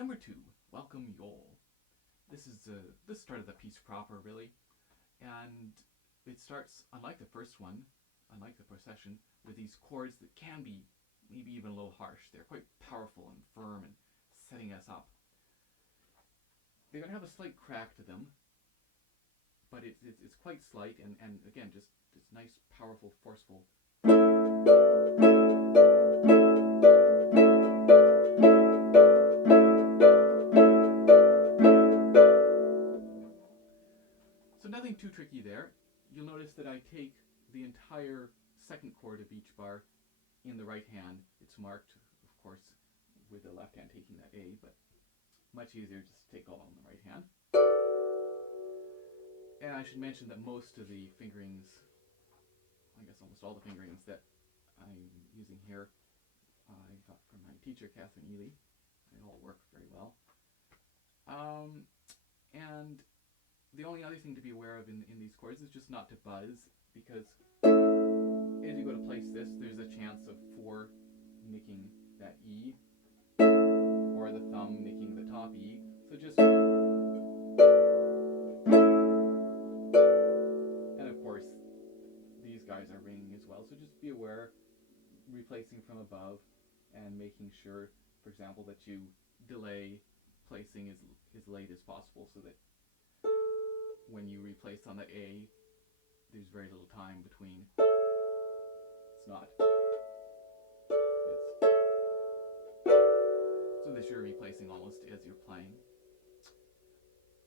Number 2, Wolcum Yole. This is the start of the piece proper, really, and it starts, unlike the first one, unlike the procession, with these chords that can be maybe even a little harsh. They're quite powerful and firm and setting us up. They're going to have a slight crack to them, but it's quite slight, and again, just this nice, powerful, forceful. So nothing too tricky there. You'll notice that I take the entire second chord of each bar in the right hand. It's marked, of course, with the left hand taking that A, but much easier just to take all in the right hand. And I should mention that most of the fingerings, I guess almost all the fingerings that I'm using here, I got from my teacher, Catherine Ely. They all work very well. And the only other thing to be aware of in these chords is just not to buzz, because as you go to place this, there's a chance of 4 nicking that E, or the thumb nicking the top E. So just, and of course, these guys are ringing as well, so just be aware, replacing from above, and making sure, for example, that you delay placing as late as possible, so that when you replace on the A, there's very little time between. It's not. So that you're replacing almost as you're playing.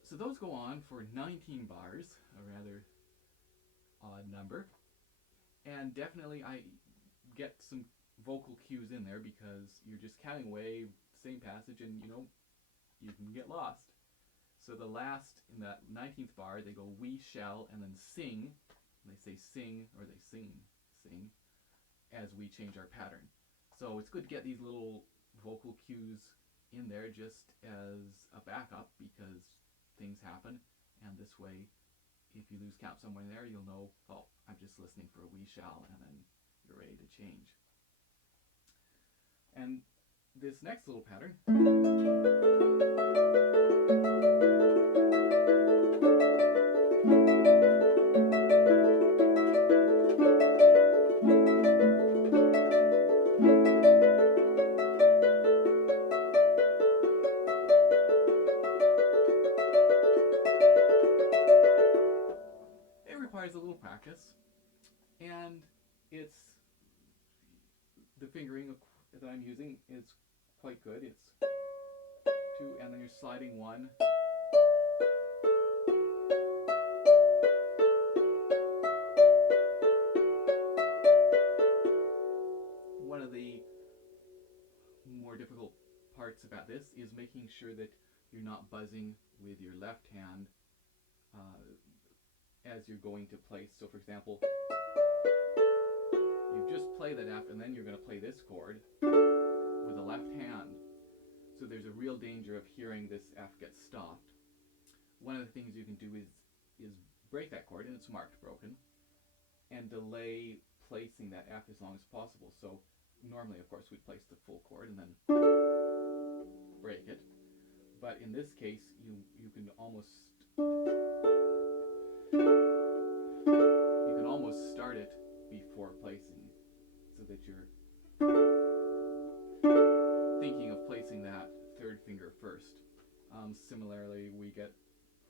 So those go on for 19 bars, a rather odd number. And definitely I get some vocal cues in there, because you're just counting away, same passage, and you can get lost. So the last, in that 19th bar, they go we shall and then sing. And they say sing, or they sing, as we change our pattern. So it's good to get these little vocal cues in there just as a backup, because things happen. And this way, if you lose count somewhere in there, you'll know, oh, I'm just listening for a we shall, and then you're ready to change. And this next little pattern, it requires a little practice, and it's the fingering that I'm using is quite good. It's 2, and then you're sliding 1. One of the more difficult parts about this is making sure that you're not buzzing with your left hand as you're going to place. So for example, you just play that F, and then you're going to play this chord with the left hand. So there's a real danger of hearing this F get stopped. One of the things you can do is break that chord, and it's marked broken, and delay placing that F as long as possible. So normally, of course, we place the full chord and then break it. But in this case, you can almost start it before placing, so that you're thinking of placing that 3rd finger first. Similarly, we get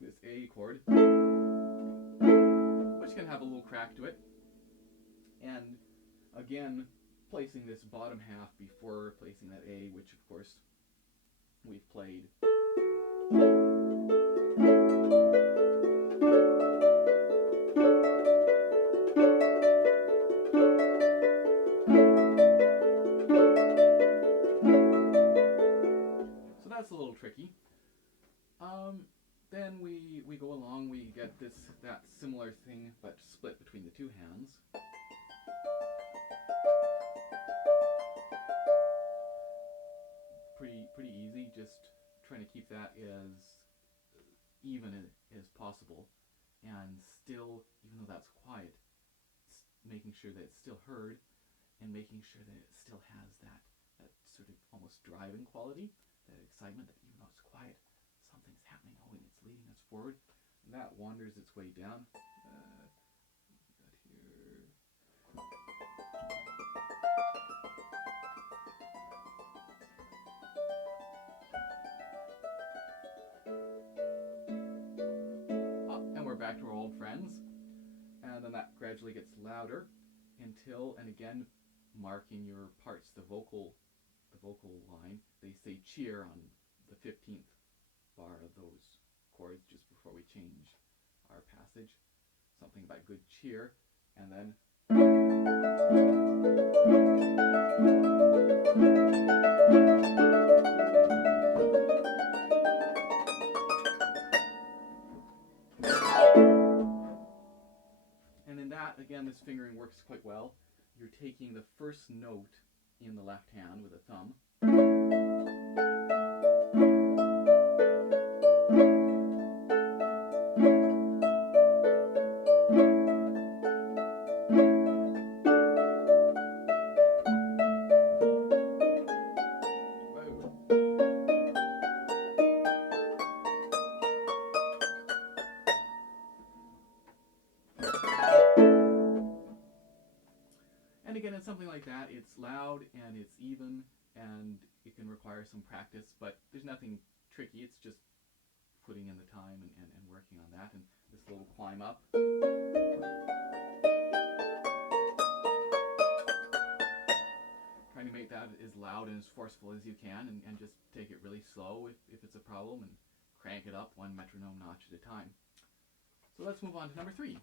this A chord, which can have a little crack to it, and again, placing this bottom half before placing that A, which of course we've played. So that's a little tricky. Then we go along, we get that similar thing, but split between the 2 hands. Pretty easy, just trying to keep that as even as possible, and still, even though that's quiet, making sure that it's still heard, and making sure that it still has that sort of almost driving quality, that excitement, that even quiet. Something's happening. Oh, and it's leading us forward. And that wanders its way down. Got here. Oh, and we're back to our old friends. And then that gradually gets louder until, and again, marking your parts, the vocal line. They say cheer on the 15th bar of those chords just before we change our passage. Something about good cheer, and then and in that, again, this fingering works quite well. You're taking the first note in the left hand with a thumb, and again, in something like that, it's loud and it's even, and it can require some practice, but there's nothing tricky. It's just putting in the time and working on that. And this little climb up. Trying to make that as loud and as forceful as you can, and just take it really slow if it's a problem, and crank it up one metronome notch at a time. So let's move on to number 3.